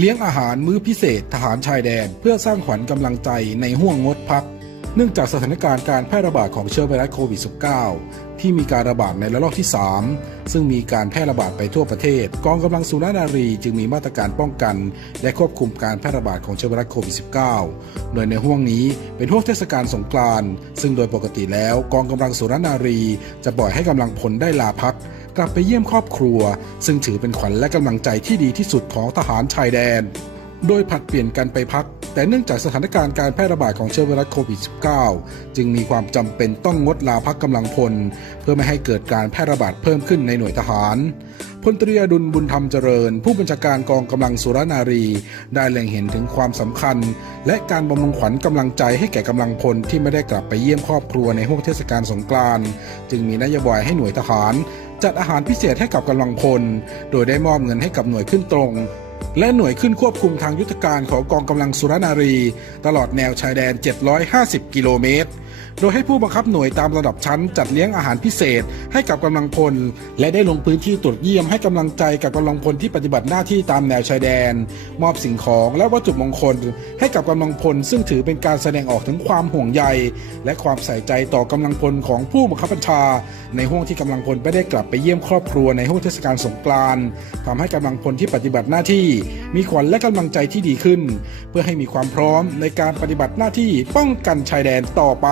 เลี้ยงอาหารมื้อพิเศษทหารชายแดน เพื่อสร้างขวัญกำลังใจในห่วงงดพัก เนื่องจากสถานการณ์การแพร่ระบาดของเชื้อไวรัสโควิด -19 ที่มีการระบาดในระลอกที่ 3 ซึ่งมีการแพร่ระบาดไปทั่วประเทศ กองกำลังสุรนารีจึงมีมาตรการป้องกัน และควบคุมการแพร่ระบาดของเชื้อไวรัสโควิด -19 โดยในห่วงนี้เป็นห่วงเทศกาลสงกรานต์ซึ่งโดยปกติแล้ว กองกำลังสุรนารีจะปล่อยให้กำลังพลได้ลาพัก กลับไปเยี่ยมครอบครัว ซึ่งถือเป็นขวัญและกำลังใจที่ดีที่สุดของทหารชายแดน โดยผัดเปลี่ยนกันไปพัก แต่เนื่องจากสถานการณ์การแพร่ระบาดของเชื้อไวรัสโควิด -19 จึงมีความจำเป็นต้องงดลาพักกำลังพล เพื่อไม่ให้เกิดการแพร่ระบาดเพิ่มขึ้นในหน่วยทหารพลตรีอดุลบุญธรรมเจริญ ผู้บัญชาการกองกำลังสุรนารี ได้เล็งเห็นถึงความสำคัญ และการบำรุงขวัญกำลังใจให้แก่กำลังพลที่ไม่ได้กลับไปเยี่ยมครอบครัวในห่วงเทศกาลสงกรานต์จึงมีนโยบายให้หน่วยทหาร จัดอาหารพิเศษให้กับกำลังพล โดยได้มอบเงินให้กับหน่วยขึ้นตรง และหน่วยขึ้นควบคุมทางยุทธการของกองกำลังสุรนารี ตลอดแนวชายแดน 750 กิโลเมตร โดยให้ผู้บังคับหน่วยตามระดับชั้นจัดเลี้ยงอาหารพิเศษ ให้กับกำลังพล และได้ลงพื้นที่ตรวจเยี่ยมให้กำลังใจกับกำลังพลที่ปฏิบัติหน้าที่ตามแนวชายแดน มอบสิ่งของและวัตถุมงคล ให้กับกำลังพล ซึ่งถือเป็นการแสดงออกถึงความห่วงใย และความใส่ใจต่อกำลังพลของผู้บังคับบัญชา ในห่วงที่กำลังพลไม่ได้กลับไปเยี่ยมครอบครัวในห่วงเทศกาลสงกรานต์ทำให้กำลังพลที่ปฏิบัติหน้าที่ มีขวัญและกำลังใจที่ดีขึ้น เพื่อให้มีความพร้อมในการปฏิบัติหน้าที่ป้องกันชายแดนต่อไป